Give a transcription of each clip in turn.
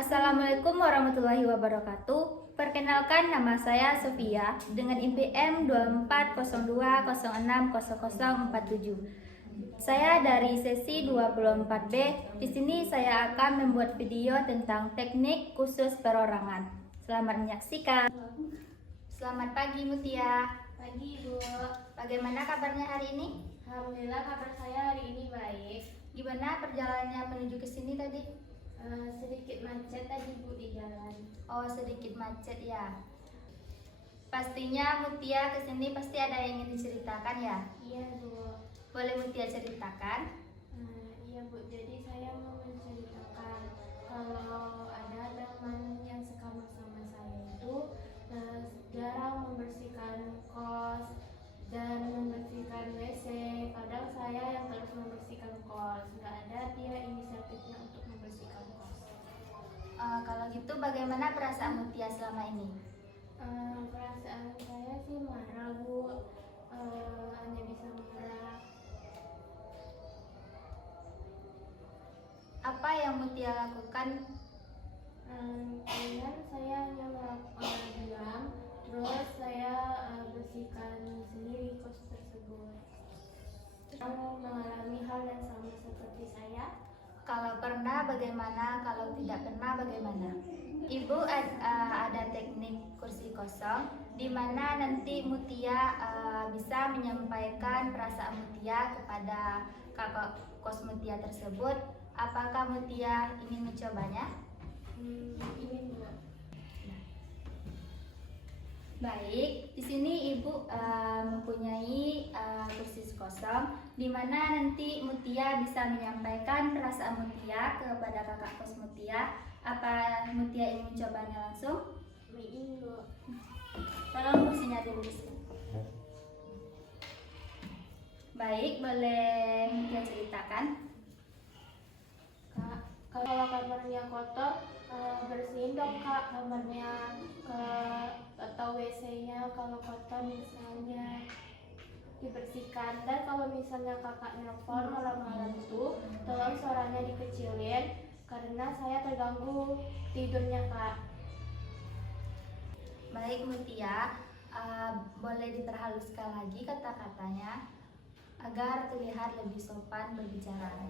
Assalamualaikum warahmatullahi wabarakatuh. Perkenalkan, nama saya Sofia dengan IPM 2402060047. Saya dari sesi 24B. Di sini saya akan membuat video tentang teknik khusus perorangan. Selamat menyaksikan. Selamat pagi Mutia. Pagi Ibu. Bagaimana kabarnya hari ini? Alhamdulillah kabar saya hari ini baik. Gimana perjalanannya menuju ke sini tadi? Sedikit macet tadi Bu di jalan. Oh, sedikit macet ya. Pastinya Mutia ke sini pasti ada yang ingin diceritakan ya? Iya Bu. Boleh Mutia ceritakan? Iya Bu, jadi saya mau menceritakan kalau ada teman yang sekamar sama saya itu jarang membersihkan kos dan membersihkan WC. Kadang saya yang terus membersihkan kos, nggak ada dia inisiatifnya untuk membersihkan kos. Kalau gitu bagaimana perasaan Mutia selama ini? Perasaan saya sih marah Bu, hanya bisa marah. Apa yang Mutia lakukan? Kemudian saya hanya diam, terus saya bersihkan sendiri kos tersebut. Kamu mengalami hal yang sama seperti saya? Kalau pernah bagaimana? Kalau tidak pernah bagaimana? Ibu ada teknik kursi kosong di mana nanti Mutia bisa menyampaikan perasaan Mutia kepada kakak kos Mutia tersebut. Apakah Mutia ingin mencobanya? Ingin Bu. Baik, di sini Ibu mempunyai kursi kosong di mana nanti Mutia bisa menyampaikan perasaan Mutia kepada kakak kos Mutia. Apa Mutia ingin mencobanya langsung? Ingin Bu. Tolong kursinya dulu di sini. Baik, boleh Mutia ceritakan? Kak, kalau kamarnya kotor, bersihin dong Kak kamarnya, atau WC-nya kalau kotor misalnya dibersihkan. Dan kalau misalnya kakak nelpon malam-malam itu, tolong suaranya dikecilin karena saya terganggu tidurnya Kak. Baik Mutia, boleh diperhaluskan lagi kata-katanya agar terlihat lebih sopan berbicara.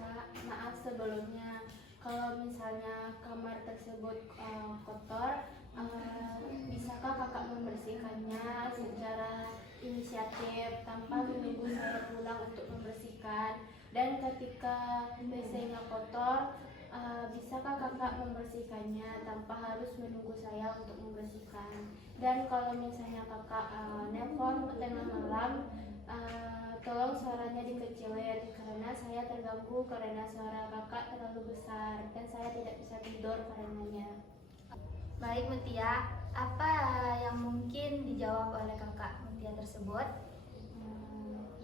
Kak, maaf sebelumnya kalau misalnya kamar tersebut kotor, bisakah kakak membersihkannya secara inisiatif tanpa menunggu saya pulang untuk membersihkan? Dan ketika WC-nya kotor, bisakah kakak membersihkannya tanpa harus menunggu saya untuk membersihkan? Dan kalau misalnya kakak nelpon tengah malam, tolong suaranya dikecilin karena saya terganggu karena suara kakak terlalu besar dan saya tidak bisa tidur karenanya. Baik Mutia, apa yang mungkin dijawab oleh kakak Mutia tersebut?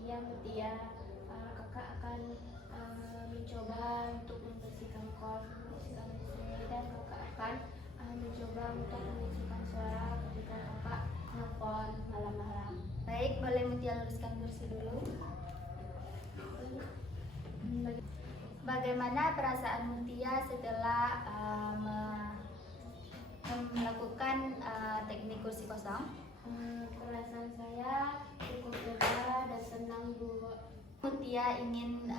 Iya Mutia, kakak akan mencoba untuk membersihkan kos, membersihkan WC, dan kakak akan mencoba untuk mengecilkan suara ketika kakak nelpon malam-malam. Baik, boleh Mutia luruskan kursi dulu. Bagaimana perasaan Mutia setelah melakukan teknik kursi kosong? Perasaan saya cukup lega dan senang Bu. Mutia ingin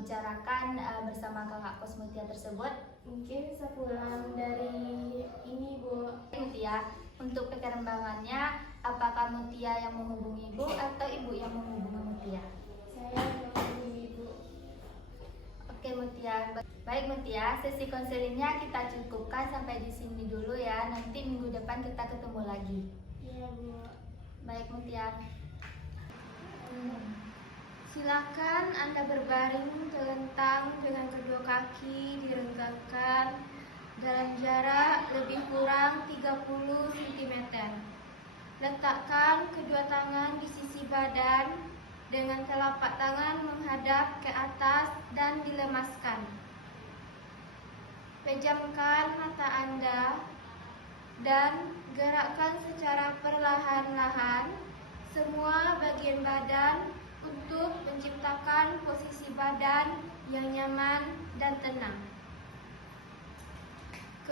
bicarakan bersama kakak kos Mutia tersebut. Mungkin sepulang dari ini Bu. Mutia, untuk perkembangannya, apakah Mutia yang menghubungi Ibu atau Ibu yang menghubungi Mutia? Saya menghubungi Bu. Oke Mutia, baik Mutia, sesi konselingnya kita cukupkan sampai di sini dulu ya. Nanti minggu depan kita ketemu lagi. Iya Bu. Baik Mutia. Silakan Anda berbaring telentang dengan kedua kaki direnggangkan dalam jarak lebih kurang 30 cm. Letakkan kedua tangan di sisi badan dengan telapak tangan menghadap ke atas dan dilemaskan. Pejamkan mata Anda dan gerakkan secara perlahan-lahan semua bagian badan untuk menciptakan posisi badan yang nyaman dan tenang.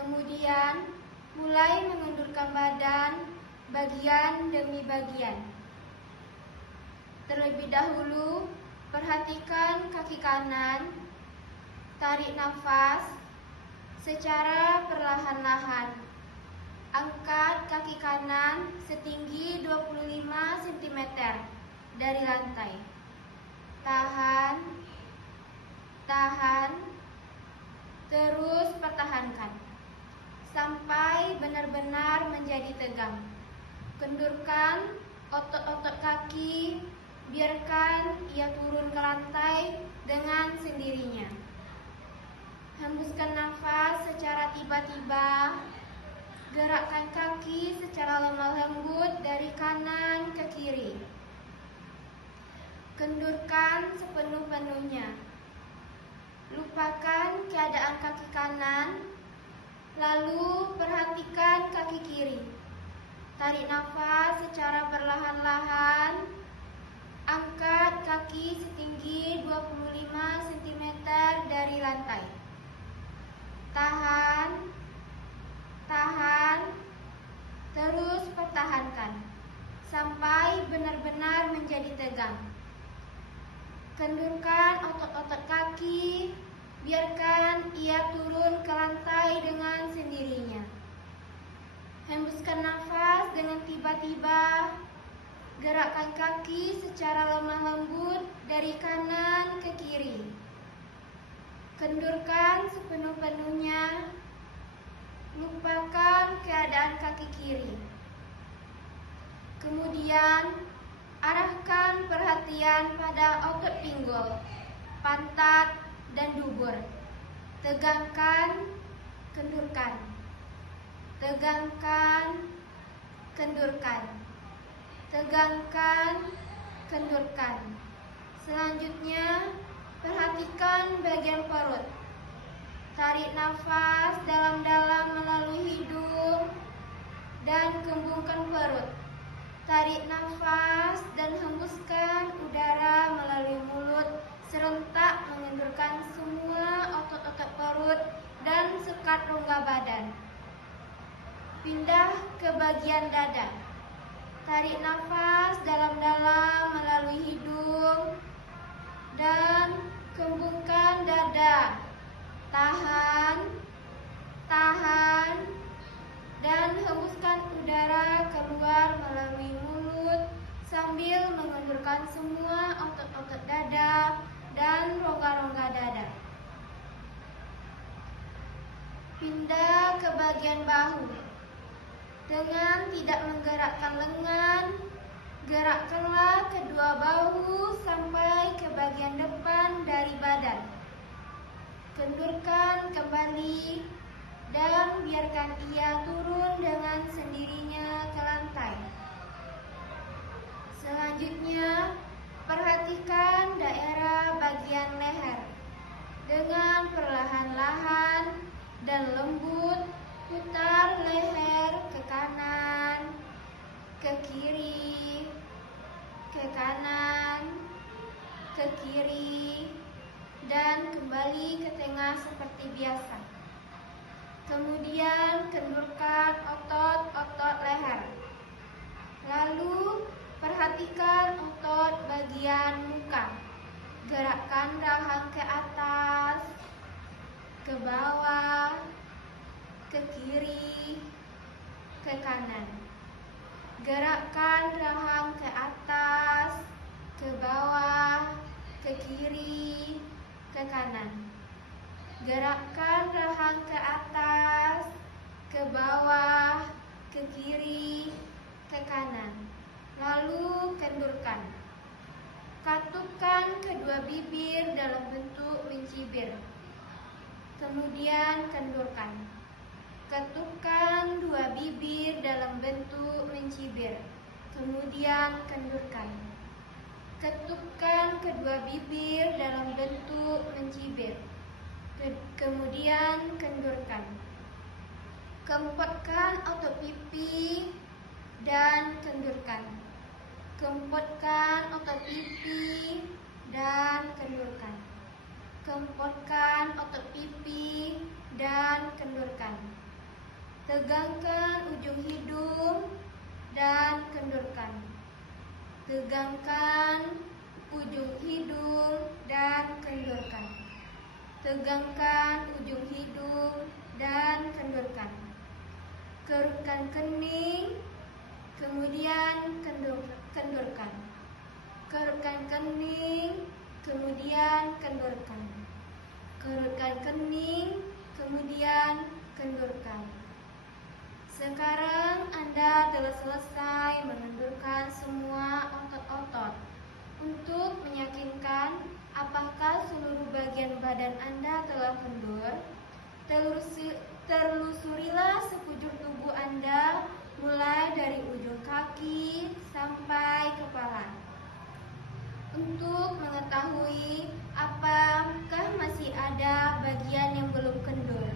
Kemudian, mulai mengendurkan badan bagian demi bagian. Terlebih dahulu, perhatikan kaki kanan, tarik nafas secara perlahan-lahan. Angkat kaki kanan setinggi 25 cm dari lantai. Tahan, tahan, terus pertahankan sampai benar-benar menjadi tegang. Kendurkan otot-otot kaki, biarkan ia turun ke lantai dengan sendirinya. Hembuskan nafas secara tiba-tiba. Gerakkan kaki secara lemah lembut dari kanan ke kiri. Kendurkan sepenuh-penuhnya. Lupakan keadaan kaki kanan, lalu perhatikan kaki kiri. Tarik nafas secara perlahan-lahan. Angkat kaki setinggi 25 cm dari lantai. Tahan, tahan, terus pertahankan sampai benar-benar menjadi tegang. Kendurkan otot-otot kaki, biarkan ia turun ke lantai dengan sendirinya. Hembuskan nafas dengan tiba-tiba. Gerakkan kaki secara lemah lembut dari kanan ke kiri. Kendurkan sepenuh-penuhnya. Lupakan keadaan kaki kiri. Kemudian, arahkan perhatian pada otot pinggul, pantat, dan dubur. Tegangkan, kendurkan. Tegangkan, kendurkan. Tegangkan, kendurkan. Selanjutnya, perhatikan bagian perut. Tarik nafas dalam-dalam melalui hidung dan kembungkan perut. Tarik nafas dan hembuskan udara melalui mulut, serentak mengendurkan semua otot-otot perut dan sekat rongga badan. Pindah ke bagian dada. Tarik nafas dalam-dalam melalui hidung dan kembungkan dada. Tahan, tahan, dan hembuskan udara keluar melalui mulut sambil mengendurkan semua otot-otot dada dan rongga-rongga dada. Pindah ke bagian bahu. Dengan tidak menggerakkan lengan, gerakkanlah kedua bahu sampai ke bagian depan dari badan. Kendurkan kembali dan biarkan ia turun dengan sendirinya ke lantai. Selanjutnya, perhatikan daerah bagian leher. Dengan perlahan-lahan dan lembut, putar leher ke kanan, ke kiri, ke kanan, ke kiri, dan kembali ke tengah seperti biasa. Kemudian kendurkan otot-otot leher. Lalu perhatikan otot bagian muka. Gerakkan rahang ke atas, ke bawah, ke kiri, ke kanan. Gerakkan rahang ke atas, ke bawah, ke kiri, ke kanan. Gerakkan rahang ke atas, ke bawah, ke kiri, ke kanan. Lalu kendurkan. Katupkan kedua bibir dalam bentuk mencibir. Kemudian kendurkan. Ketukkan dua bibir dalam bentuk mencibir. Kemudian kendurkan. Ketukkan kedua bibir dalam bentuk mencibir. Kemudian kendurkan. Kempotkan otot pipi dan kendurkan. Kempotkan otot pipi dan kendurkan. Kempotkan otot pipi dan kendurkan. Tegangkan ujung hidung dan kendurkan. Tegangkan ujung hidung dan kendurkan. Tegangkan ujung hidung dan kendurkan. Kerutkan kening, kemudian kendurkan. Kerutkan kening, kemudian kendurkan. Kerutkan kening, kemudian kendurkan. Sekarang Anda telah selesai mengendurkan semua otot-otot. Untuk meyakinkan apakah seluruh bagian badan Anda telah kendur, telusurilah sekujur tubuh Anda mulai dari ujung kaki sampai kepala. Untuk mengetahui apakah masih ada bagian yang belum kendur.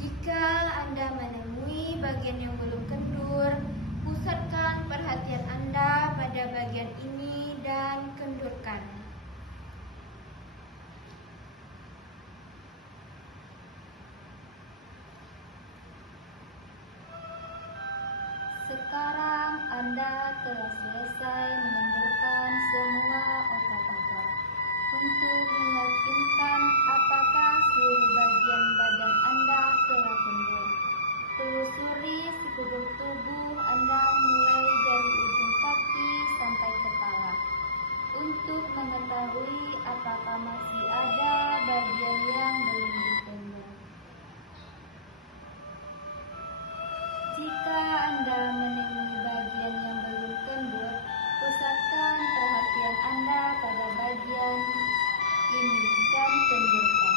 Jika Anda menemui bagian yang belum kendur, pusatkan perhatian Anda pada bagian ini dan kendurkan. Sekarang Anda telah selesai mengendurkan semua otot-otot. Untuk meyakinkan apakah seluruh bagian badan Anda telah kendur, telusuri sekujur tubuh Anda mulai dari ujung kaki sampai kepala. Untuk mengetahui apakah masih ada bagian yang belum dikendur. Jika Anda menemui bagian yang belum kendur, pusatkan perhatian Anda pada bagian ini dan kendurkan.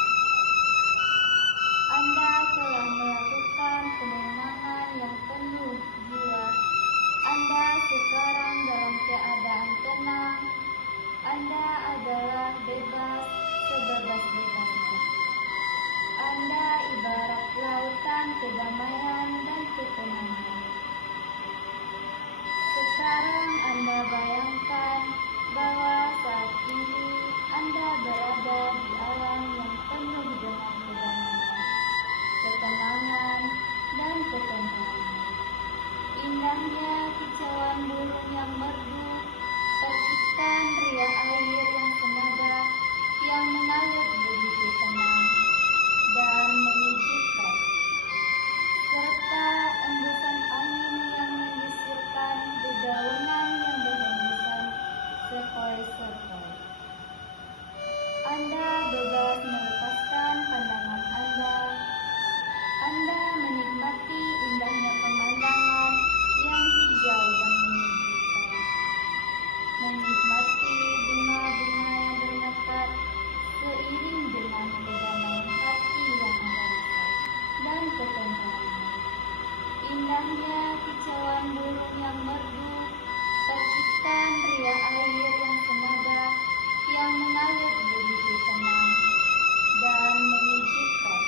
Anda telah melakukan penenangan yang penuh jiwa. Anda sekarang dalam keadaan tenang. Anda adalah bebas sebebas-bebasnya. Anda ibarat lautan kedamaian dan ketenangan. Sekarang Anda bayangkan bahwa saat ini Anda berada di alam yang penuh dengan kedamaian, ketenangan, dan ketenangan. Indahnya kicauan burung yang merdu, percikan riak air yang senada yang mengalir begitu tenang dan menyejukkan, serta embusan angin yang menggeserkan dedaunan yang berhembusan sepoi-sepoi. Anda bebas melepaskan pandangan Anda. Anda menikmati indahnya pemandangan yang hijau dan menyejukkan. Menikmati bunga-bunga yang bermekar seiring dengan kedamaian hati yang Anda rasakan dan ketenangan. Indahnya kicauan burung yang merdu, percikan riak air yang senada yang mengalir begitu tenang dan menyejukkan,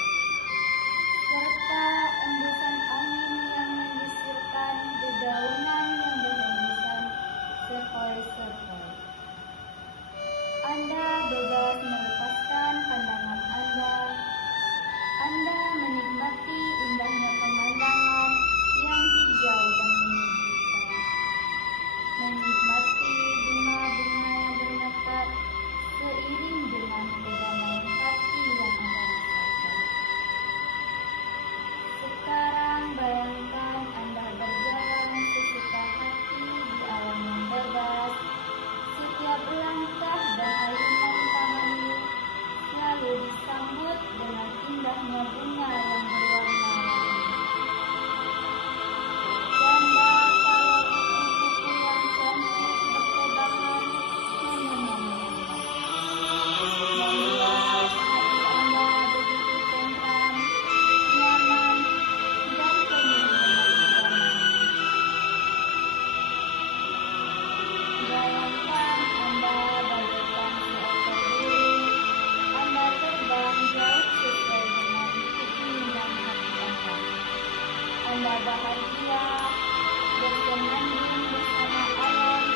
serta embusan angin yang menggeserkan dedaunan yang berhembusan sepoi-sepoi. Anda bebas melepaskan pandangan Anda. Anda menikmati indahnya pemandangan yang hijau dan menyejukkan. Menikmati bunga-bunga yang bermekar seiring dengan kedamaian hati yang Anda rasakan. Sekarang bayangkan Anda berjalan sesuka hati di alam yang bebas. Setiap langkah dan ayunan tanganmu selalu disambut dengan indahnya bunga yang berwarna-warni. Janda kalau kuku-kuku yang cantik bertebangan menemani-Anda. Membuat hati Anda begitu tentram, nyaman, dan penuh dengan kedamaian. Bayangkan Anda bagaikan seekor burung. Anda terbang jauh sesuai dengan keinginan hati Anda. Anda bahagia bersenandung bersama alam